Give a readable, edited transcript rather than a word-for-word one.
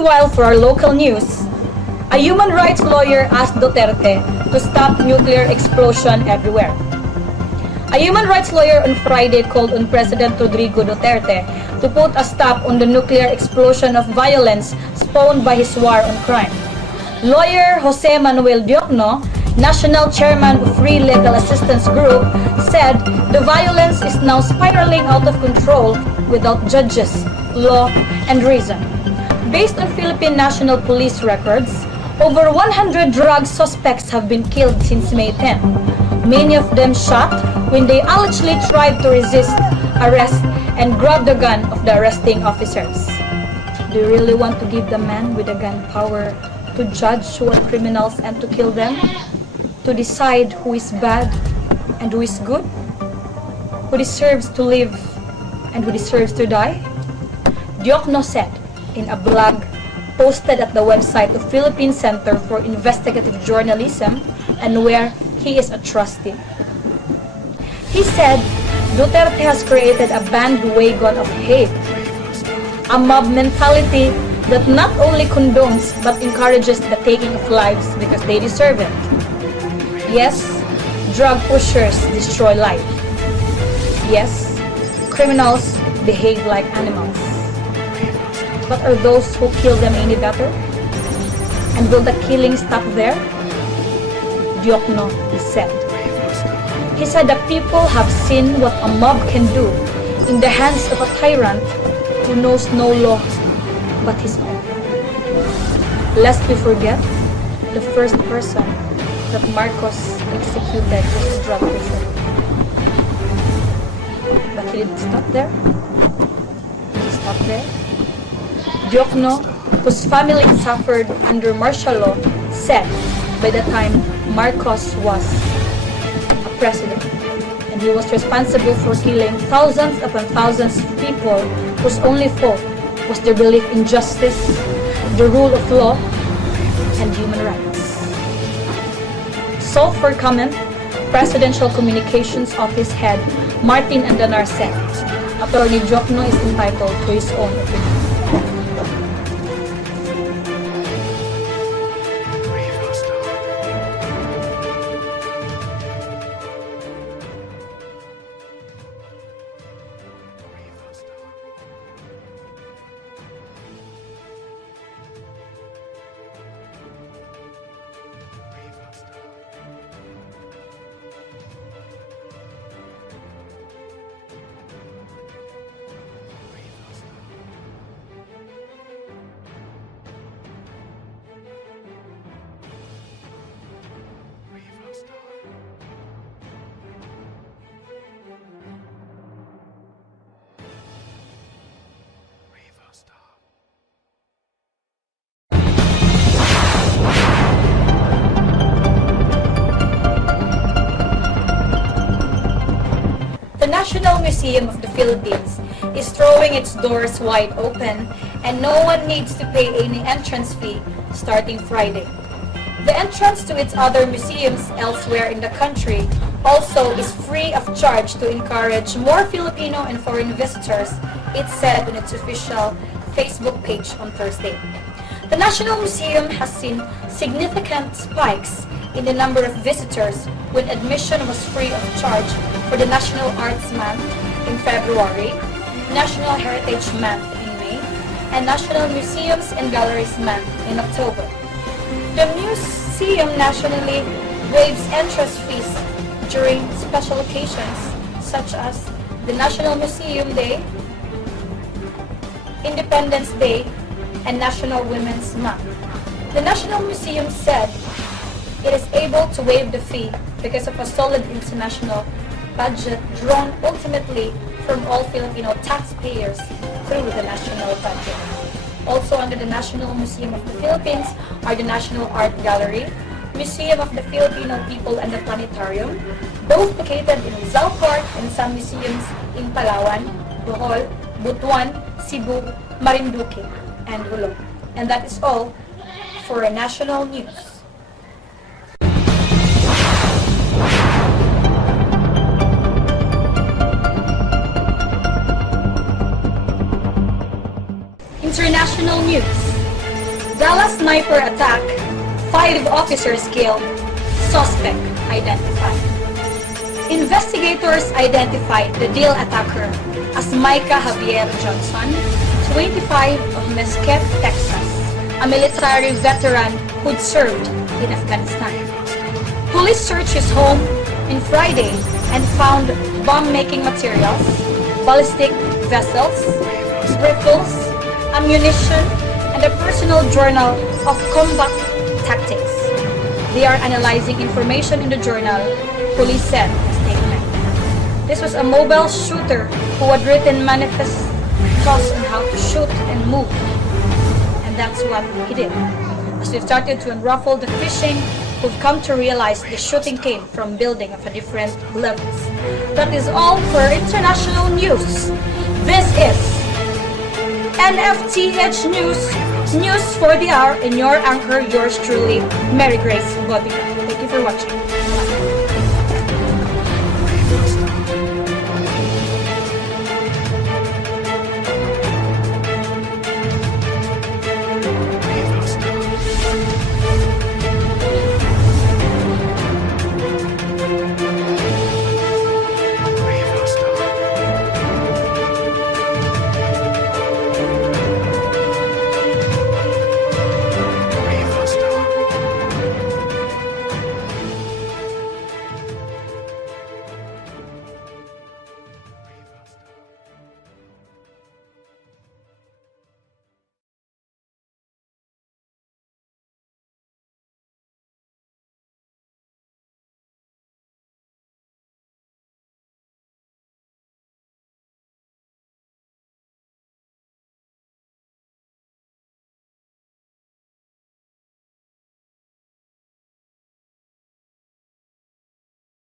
Meanwhile, for our local news, a human rights lawyer asked Duterte to stop nuclear explosion everywhere. A human rights lawyer on Friday called on President Rodrigo Duterte to put a stop on the nuclear explosion of violence spawned by his war on crime. Lawyer Jose Manuel Diokno, national chairman of Free Legal Assistance Group, said the violence is now spiraling out of control without judges, law, and reason. Based on Philippine National Police records, over 100 drug suspects have been killed since May 10. Many of them shot when they allegedly tried to resist arrest and grab the gun of the arresting officers. Do you really want to give the man with a gun power to judge who are criminals and to kill them? To decide who is bad and who is good? Who deserves to live and who deserves to die? Diokno said in a blog posted at the website of Philippine Center for Investigative Journalism and where he is a trustee. He said Duterte has created a bandwagon of hate, a mob mentality that not only condones but encourages the taking of lives because they deserve it. Yes, drug pushers destroy life. Yes, criminals behave like animals. But are those who kill them any better? And will the killing stop there? Diokno said. He said that people have seen what a mob can do in the hands of a tyrant who knows no law but his own. Lest we forget, the first person that Marcos executed was a drug pusher. But he didn't stop there. He stopped there. Diokno, whose family suffered under martial law, said by the time Marcos was a president, and he was responsible for killing thousands upon thousands of people whose only fault was their belief in justice, the rule of law, and human rights. So for comment, Presidential Communications Office head Martin Andanar said, Attorney Diokno is entitled to his own opinion. The National Museum of the Philippines is throwing its doors wide open and no one needs to pay any entrance fee starting Friday. The entrance to its other museums elsewhere in the country also is free of charge to encourage more Filipino and foreign visitors, it said on its official Facebook page on Thursday. The National Museum has seen significant spikes in the number of visitors when admission was free of charge for the National Arts Month in February, National Heritage Month in May, and National Museums and Galleries Month in October. The museum nationally waives entrance fees during special occasions such as the National Museum Day, Independence Day, and National Women's Month. The National Museum said it is able to waive the fee because of a solid international budget drawn ultimately from all Filipino taxpayers through the national budget. Also under the National Museum of the Philippines are the National Art Gallery, Museum of the Filipino People and the Planetarium, both located in Rizal Park, and some museums in Palawan, Bohol, Butuan, Cebu, Marinduque, and Hulog. And that is all for national news. International news. Dallas sniper attack, 5 officers killed, suspect identified. Investigators identified the deal attacker as Micah Javier Johnson, 25 of Mesquite, Texas, a military veteran who'd served in Afghanistan. Police searched his home on Friday and found bomb-making materials, ballistic vessels, rifles, ammunition, and a personal journal of combat tactics. They are analyzing information in the journal, police said in a statement. This was a mobile shooter who had written manifestos on how to shoot and move. And that's what he did. As we've started to unruffle the fishing, we've come to realize the shooting came from building of a different levels. That is all for international news. This is NFTH News for the hour, and your anchor, yours truly, Mary Grace Botica. Thank you for watching.